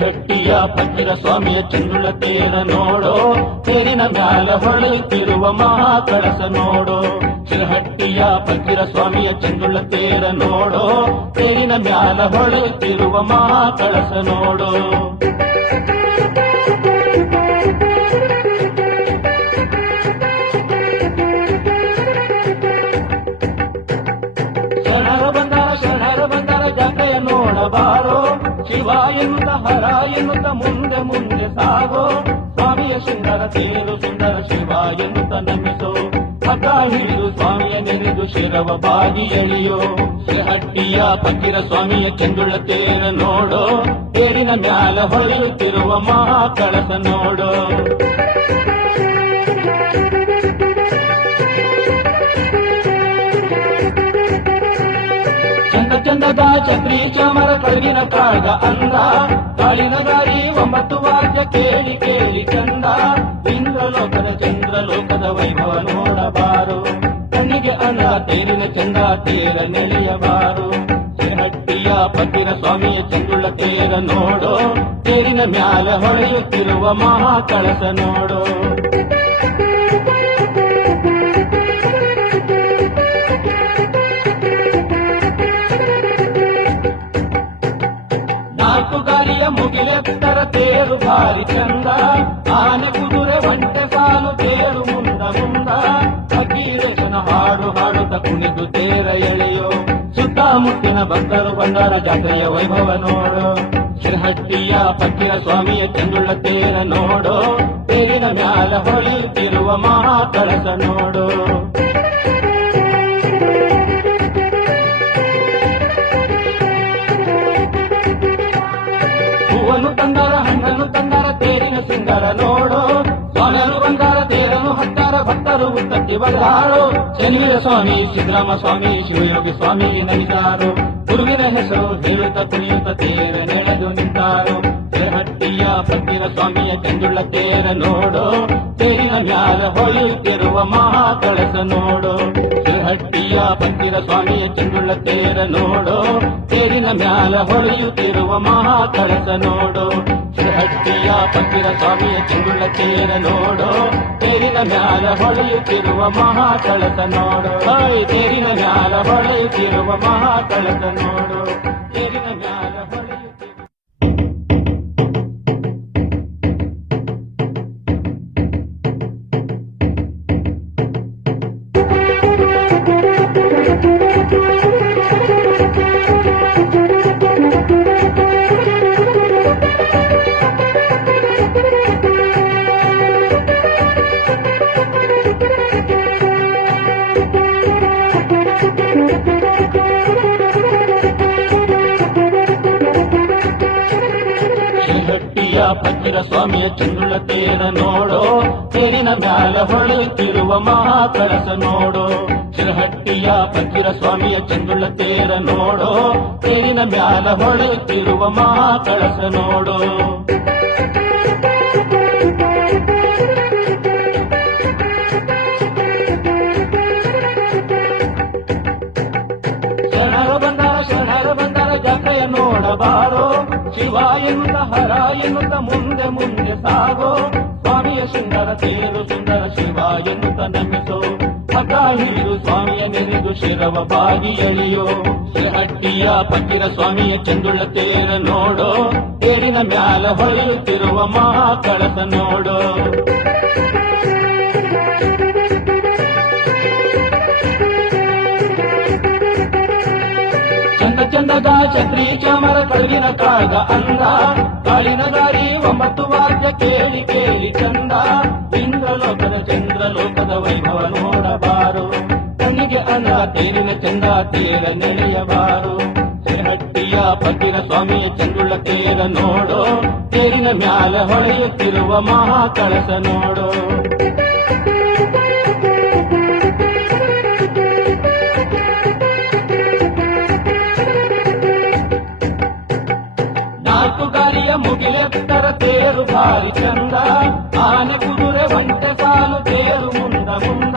ಶ್ರೀಹಟ್ಟಿಯ ಫಕೀರ ಸ್ವಾಮಿಯ ಚಂದುಳ ತೇರ ನೋಡೋ, ತೇರಿನ ಮ್ಯಾಲ ಹೊಳೆಯುತ್ತಿರುವ ಮಹಾಕಳಸ ನೋಡೋ. ಶ್ರೀಹಟ್ಟಿಯ ಫಕೀರ ಸ್ವಾಮಿಯ ಚಂದುಳ ತೇರ ನೋಡೋ, ತೇರಿನ ಮ್ಯಾಲ ಹೊಳೆಯುತ್ತಿರುವ ಮಹಾಕಳಸ ನೋಡೋ. ಶರಣರ ಬಂದರ ಜಾತ್ರೆಯ ನೋಡಬಾರೋ, ಶಿವ ಎನ್ನುತ್ತ ಹರ ಎನ್ನುತ್ತ ಮುಂದೆ ಮುಂದೆ ಸಾಗೋ. ಸ್ವಾಮಿಯ ಸುಂದರ ತೇರು ಸುಂದರ ಶಿವ ಎನ್ನುತ್ತ ನಮಿಸೋ, ಹಗ್ಗ ಹಿಡಿದು ಸ್ವಾಮಿಯ ನೆನೆದು ಶಿರವ ಬಾಗಿ ಎಳೆಯೋ. ಶ್ರೀಹಟ್ಟಿಯ ಫಕೀರ ಸ್ವಾಮಿಯ ಚಂದುಳ ತೇರ ನೋಡೋ, ತೇರಿನ ಮ್ಯಾಲ ಹೊಳೆಯುತ್ತಿರುವ ಮಹಾಕಳಸ ನೋಡೋ. ಚಂದದ ಛತ್ರಿ ಚಾಮರ ಕಳಗಿನ ಕಾಳ್ಗ ಅಂದ, ಕಾಳಿನ ಗಾರಿ 9 ವಾದ್ಯ ಕೇಳಿ ಕೇಳಿ ಚಂದ. ಇಂದ್ರಲೋಕದ ಚಂದ್ರಲೋಕದ ವೈಭವ ನೋಡಬಾರು, ಕಣ್ಣಿಗೆ ಅಂದ ತೇರಿನ ಚಂದ ತೇರ ನೆಲೆಯಬಾರು. ಶ್ರೀಹಟ್ಟಿಯ ಫಕೀರ ಸ್ವಾಮಿಯ ಚಂದುಳ ತೇರ ನೋಡೋ, ತೇರಿನ ಮ್ಯಾಲ ಹೊಳೆಯುತ್ತಿರುವ ಮಹಾಕಳಸ ನೋಡೋ. ನಾಲ್ಕು ಗಾಲಿಯ ಮುಗಿಲೆತ್ತರ ತೇರು ಭಾರಿ ಚಂದ, ಆನೆ ಕುದುರೆ ಒಂಟೆ ಸಾಲು ತೇರು ಮುಂದ ಮುಂದ. ಫಕೀರೇಶನ ಹಾಡು ಹಾಡುತ್ತ ಕುಣಿದು ತೇರ ಎಳೆಯೋ, ಸುತ್ತಮುತ್ತಿನ ಭಕ್ತರು ಬಂದರ ಜಾತ್ರೆಯ ವೈಭವ ನೋಡೋ. ಶ್ರೀಹಟ್ಟಿಯ ಫಕೀರ ಸ್ವಾಮಿಯ ಚಂದುಳ ತೇರ ನೋಡೋ, ತೇರಿನ ಮ್ಯಾಲ ಹೊಳೆಯುತ್ತಿರುವ ಮಹಾಕಳಸ ನೋಡೋ. ಹೂವನ್ನು ತಂದರ ಹಣ್ಣನ್ನು ತಂದರ ತೇರಿನ ಸಿಂಗರ ನೋಡೋ, ಸ್ವಾಮಿಯರು ಬಂದರ ತೇರನ್ನು ಹತ್ತಾರ ಭಕ್ತರು ಉತ್ತತ್ತಿ ಬಲ್ಲಾರೋ. ಶನಿವೀರ ಸ್ವಾಮಿ ಸಿದ್ದರಾಮ ಸ್ವಾಮಿ ಶಿವಯೋಗಿ ಸ್ವಾಮಿ ನಮಿತಾರೋ, ಗುರುವಿನ ಹೆಸರು ಹೇಳುತ್ತ ಕುಣಿಯುತ್ತ ತೇರ ನೆಳೆದು ನಿಂತಾರೋ. ಶ್ರೀಹಟ್ಟಿಯ ಫಕೀರ ಸ್ವಾಮಿಯ ಚಂದುಳ ತೇರ ನೋಡೋ, ತೇರಿನ ಮ್ಯಾಲ ಹೊಳೆಯುತ್ತಿರುವ ಮಹಾಕಳಸ ನೋಡೋ. ಶ್ರೀಹಟ್ಟಿಯ ಫಕೀರ ಸ್ವಾಮಿಯ ಚಂದುಳ ತೇರ ನೋಡೋ, ತೇರಿನ ಮ್ಯಾಲ ಹೊಳೆಯುತ್ತಿರುವ ಮಹಾಕಳಸ ನೋಡೋ. ಶ್ರೀಹಟ್ಟಿಯ ಫಕೀರ ಸ್ವಾಮಿಯ ಚಂದುಳ ತೇರ ನೋಡೋ, ತೇರಿನ ಮ್ಯಾಲ ಹೊಳೆಯುತ್ತಿರುವ ಮಹಾಕಳಸ ನೋಡೋ. ತೇರಿನ ಮ್ಯಾಲ ಹೊಳೆಯುತ್ತಿರುವ ಮಹಾಕಳಸ ನೋಡೋ, ತೇರಿನ ಮ್ಯಾಲ ಹೊಳೆಯುತ್ತಿರುವ. ಶ್ರೀಹಟ್ಟಿಯ ಫಕೀರ ಸ್ವಾಮಿಯ ಚಂದುಳ ತೇರ ನೋಡೋ, ತೇರಿನ ಮ್ಯಾಲ ಹೊಳೆಯುತ್ತಿರುವ ಮಹಾಕಳಸ ನೋಡೋ. ಶ್ರೀಹಟ್ಟಿಯ ಫಕೀರ ಸ್ವಾಮಿಯ ಚಂದುಳ ತೇರ ನೋಡೋ, ತೇರಿನ ಮ್ಯಾಲ ಹೊಳೆಯುತ್ತಿರುವ ಮಹಾಕಳಸ ನೋಡೋ. ಶರಣರ ಬಂದರ ಜಾತ್ರೆಯ ನೋಡಬಾರೋ, ಶಿವ ಎನ್ನುತ್ತ ಹರ ಎನ್ನುತ್ತ ಮುಂದೆ ಮುಂದೆ ಸಾಗೋ. ಸ್ವಾಮಿಯ ಸುಂದರ ತೇರು ಸುಂದರ ಶಿವ ಎನ್ನುತ್ತ ನಮಿಸೋ, ಹಗ್ಗ ಹಿಡಿದು ಸ್ವಾಮಿಯ ನೆನೆದು ಶಿರವ ಬಾಗಿ ಎಳೆಯೋ. ಶ್ರೀಹಟ್ಟಿಯ ಫಕೀರ ಸ್ವಾಮಿಯ ಚಂದುಳ ತೇರ ನೋಡೋ, ತೇರಿನ ಮ್ಯಾಲ ಹೊಳೆಯುತ್ತಿರುವ ಮಹಾಕಳಸ ನೋಡೋ. ಚಂದದ ಛತ್ರಿ ಚಾಮರ ಕಳಗಿನ ಕಾಳ್ಗ ಅಂದ, ಕಾಳಿನ ಗಾರಿ 9 ವಾದ್ಯ ಕೇಳಿ ಕೇಳಿ ಚಂದ. ಇಂದ್ರಲೋಕದ ಚಂದ್ರಲೋಕದ ವೈಭವ ನೋಡಬಾರು, ಕಣ್ಣಿಗೆ ಅಂದ ತೇರಿನ ಚಂದ ತೇರ ನೆಲೆಯಬಾರು. ಶ್ರೀಹಟ್ಟಿಯ ಫಕೀರ ಸ್ವಾಮಿಯ ಚಂದುಳ ತೇರ ನೋಡೋ, ತೇರಿನ ಮ್ಯಾಲ ಹೊಳೆಯುತ್ತಿರುವ ಮಹಾಕಳಸ ನೋಡೋ. ನಾಲ್ಕು ಗಾಲಿಯ ಮುಗಿಲೆತ್ತರ ತೇರು ಭಾರಿ ಚಂದ, ಆನೆ ಕುದುರೆ ಒಂಟೆ ಸಾಲು ತೇರು ಮುಂದ ಮುಂದ.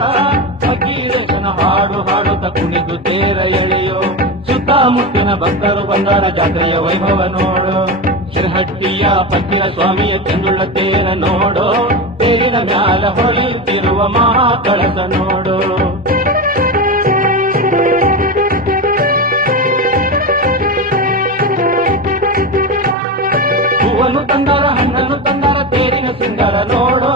ಫಕೀರೇಶನ ಹಾಡು ಹಾಡುತ್ತ ಕುಣಿದು ತೇರ ಎಳೆಯೋ, ಸುತ್ತಮುತ್ತಿನ ಭಕ್ತರು ಬಂದರ ಜಾತ್ರೆಯ ವೈಭವ ನೋಡೋ. ಶಿರಹಟ್ಟಿಯ ಪತ್ತಿರ ಸ್ವಾಮಿಯ ಚೆಂದುಳ್ಳ ತೇರ ನೋಡೋ, ತೇರಿನ ಮ್ಯಾಲ ಹೊಳೆಯುತ್ತಿರುವ ಮಹಾ ಕಳಸ ನೋಡು. ಹೂವನ್ನು ತಂದಾರ, ಹಣ್ಣನ್ನು ತಂದಾರ, ತೇರಿನ ಸಿಂಗಾರ ನೋಡೋ,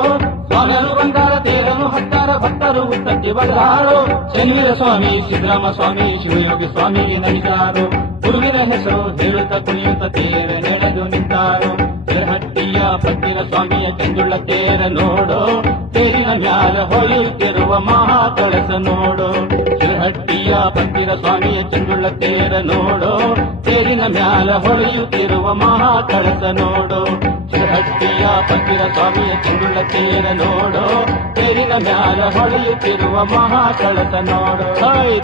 ಸ್ವಾಮಿಯರು ಬಂದಾರ, ತೇರನ್ನು ಹತ್ತಾರ, ಭಕ್ತರು ಉತ್ತತ್ತಿ ಬಲ್ಲಾರು. ಶನಿವೀರ ಸ್ವಾಮಿ, ಸಿದ್ದರಾಮ ಸ್ವಾಮಿ, ಶಿವಯೋಗಿ ಸ್ವಾಮಿಗೆ ನಮಿಸಾರು. ಗುರುವಿನ ಹೆಸರು ಹೇಳುತ್ತ ಕುಣಿಯುತ್ತ ತೇರ ನಡೆದು ನಿಂತಾರು. ಶಿರಹಟ್ಟಿಯ ಪತ್ತಿರ ಸ್ವಾಮಿಯ ಚೆಂದುಳ್ಳ ತೇರ ನೋಡೋ, ತೇರಿನ ಮ್ಯಾಲ ಹೊಳೆಯುತ್ತಿರುವ ಮಹಾ ಕಳಸ ನೋಡು. ಶಿರಹಟ್ಟಿಯ ಪತ್ತಿರ ಸ್ವಾಮಿಯ ಚೆಂದುಳ್ಳ ತೇರ ನೋಡೋ, ತೇರಿನ ಮ್ಯಾಲ ಹೊಳೆಯುತ್ತಿರುವ ಮಹಾ ಕಳಸ ನೋಡು. ಶಿರಹಟ್ಟಿಯ ಪತ್ತಿರ ಸ್ವಾಮಿಯ ಚೆಂದುಳ್ಳ ತೇರ ನೋಡೋ, ತೇರಿನ ಮ್ಯಾಲ ಹೊಳೆಯುತ್ತಿರುವ ಮಹಾ ಕಳಸ ನೋಡು.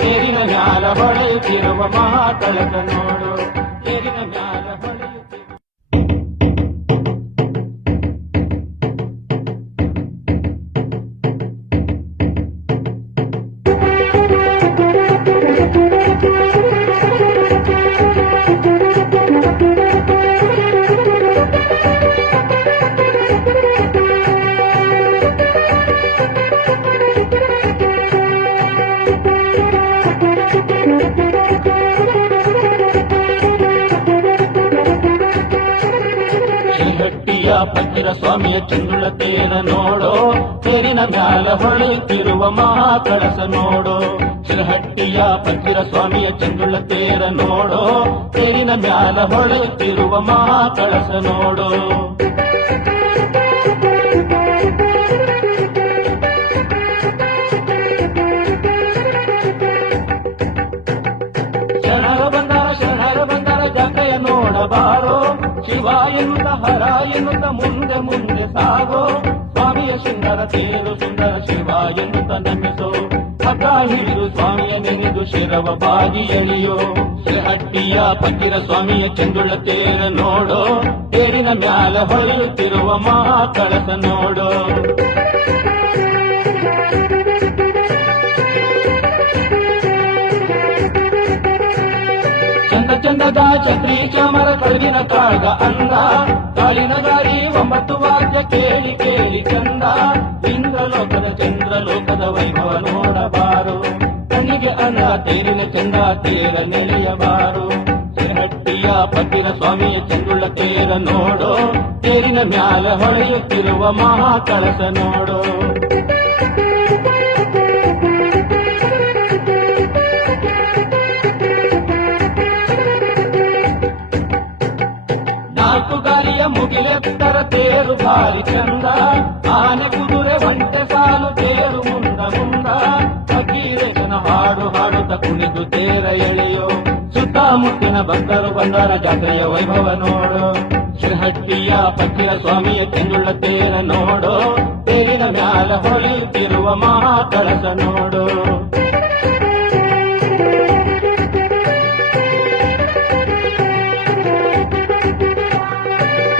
ತೇರಿನ ಮ್ಯಾಲ ಹೊಳೆಯುತ್ತಿರುವ ಮಹಾ ಕಳಸ ನೋಡು. ತೇರಿನ ಮ್ಯಾಲ ಹೊಳೆಯುತ್ತಿರುವ ಶಿರಹಟ್ಟಿಯ ಪತ್ತಿರ ಸ್ವಾಮಿಯ ಚೆಂದುಳ್ಳ ತೇರ ನೋಡೋ, ತೇರಿನ ಮ್ಯಾಲ ಹೊಳೆಯುತ್ತಿರುವ ಮಹಾ ಕಳಸ ನೋಡೋ. ಶಿರಹಟ್ಟಿಯ ಪತ್ತಿರ ಸ್ವಾಮಿಯ ಚೆಂದುಳ್ಳ ತೇರ ನೋಡೋ, ತೇರಿನ ಮ್ಯಾಲ ಹೊಳೆಯುತ್ತಿರುವ ಮಹಾ ಕಳಸ ನೋಡೋ. ಶರಣರ ಬಂದಾರ ಜಾತ್ರೆಯ ನೋಡಬಾರೋ, ಶಿವ ಎನ್ನುತ್ತ ಹರ ಎನ್ನುತ್ತ ಮುಂದೆ ಮುಂದೆ ಸಾಗೋ. ಸ್ವಾಮಿಯ ಸುಂದರ ತೇರು ಸುಂದರ ಶಿವ ಎನ್ನುತ್ತ ನಮಿಸೋ. ಹಗ್ಗ ಹಿಡಿದು ಸ್ವಾಮಿಯ ನೆನೆದು ಶಿರವ ಬಾಗಿ ಎಳೆಯೋ. ಶಿರಹಟ್ಟಿಯ ಪತ್ತಿರ ಸ್ವಾಮಿಯ ಚೆಂದುಳ್ಳ ತೇರ ನೋಡೋ, ತೇರಿನ ಮ್ಯಾಲ ಹೊಳೆಯುತ್ತಿರುವ ಮಹಾ ಕಳಸ ನೋಡೋ. ಚಂದದ ಛತ್ರಿ ಚಾಮರ ಕಳಗಿನ ಕಾಳ್ಗ ಅಂದ, ಕಾಳಿನ ಗಾರಿ 9 ವಾದ್ಯ ಕೇಳಿ ಕೇಳಿ ಚಂದ. ಇಂದ್ರಲೋಕದ ಚಂದ್ರಲೋಕದ ವೈಭವ ನೋಡಬಾರು, ಕಣ್ಣಿಗೆ ಅಂದ ತೇರಿನ ಚಂದ ತೇರ ನೆಲೆಯಬಾರು. ಶಿರಹಟ್ಟಿಯ ಪತ್ತಿರ ಸ್ವಾಮಿಯ ಚೆಂದುಳ್ಳ ತೇರ ನೋಡೋ, ತೇರಿನ ಮ್ಯಾಲ ಹೊಳೆಯುತ್ತಿರುವ ಮಹಾ ಕಳಸ ನೋಡೋ. ನಾಲ್ಕು ಗಾಲಿಯ ಮುಗಿಲೆತ್ತರ ತೇರು ಭಾರಿ ಚಂದ, ಆನೆ ಕುದುರೆ ಒಂಟೆ ಸಾಲು ತೇರು ಮುಂದ ಮುಂದ. ಫಕೀರೇಶನ ಹಾಡು ಹಾಡುತ್ತ ಕುಣಿದು ತೇರ ಎಳೆಯೋ. ಸುತ್ತಮುತ್ತಿನ ಭಕ್ತರು ಬಂದರ ಜಾತ್ರೆಯ ವೈಭವ ನೋಡು. ಶಿರಹಟ್ಟಿಯ ಪತ್ತಿರ ಸ್ವಾಮಿಯ ಚೆಂದುಳ್ಳ ತೇರ ನೋಡೋ, ತೇರಿನ ಮ್ಯಾಲ ಹೊಳೆಯುತ್ತಿರುವ ಮಹಾ ಕಳಸ ನೋಡು.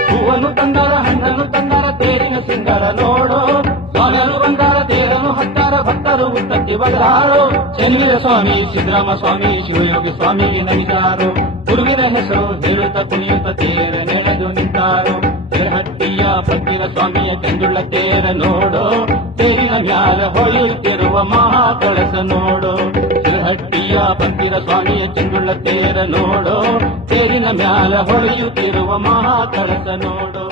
ಹೂವನ್ನು ತಂದಾರ, ಹಣ್ಣನ್ನು ತಂದಾರ, ತೇರಿನ ಸಿಂಗಾರ ನೋಡೋ, ಸ್ವಾಮಿಯರು ಬಂದಾರ, ತೇರನ್ನು ಹತ್ತಾರ, ಭಕ್ತರು ಉತ್ತತ್ತಿ ಬಲ್ಲಾರು. ಶನಿವೀರ ಸ್ವಾಮಿ, ಸಿದ್ದರಾಮ ಸ್ವಾಮಿ, ಶಿವಯೋಗಿ ಸ್ವಾಮಿಗೆ ನಮಿಸಾರು. ಗುರುವಿನ ಹೆಸರು ಹೇಳುತ್ತ ಕುಣಿಯುತ್ತ ತೇರ ನಡೆದು ನಿಂತಾರು. ಶಿರಹಟ್ಟಿಯ ಪತ್ತಿರ ಸ್ವಾಮಿಯ ಚೆಂದುಳ್ಳ ತೇರ ನೋಡೋ, ತೇರಿನ ಮ್ಯಾಲ ಹೊಳೆಯುತ್ತಿರುವ ಮಹಾ ಕಳಸ ನೋಡೋ. ಶಿರಹಟ್ಟಿಯ ಪತ್ತಿರ ಸ್ವಾಮಿಯ ಚೆಂದುಳ್ಳ ತೇರ ನೋಡೋ, ತೇರಿನ ಮ್ಯಾಲ ಹೊಳೆಯುತ್ತಿರುವ ಮಹಾ ಕಳಸ ನೋಡೋ.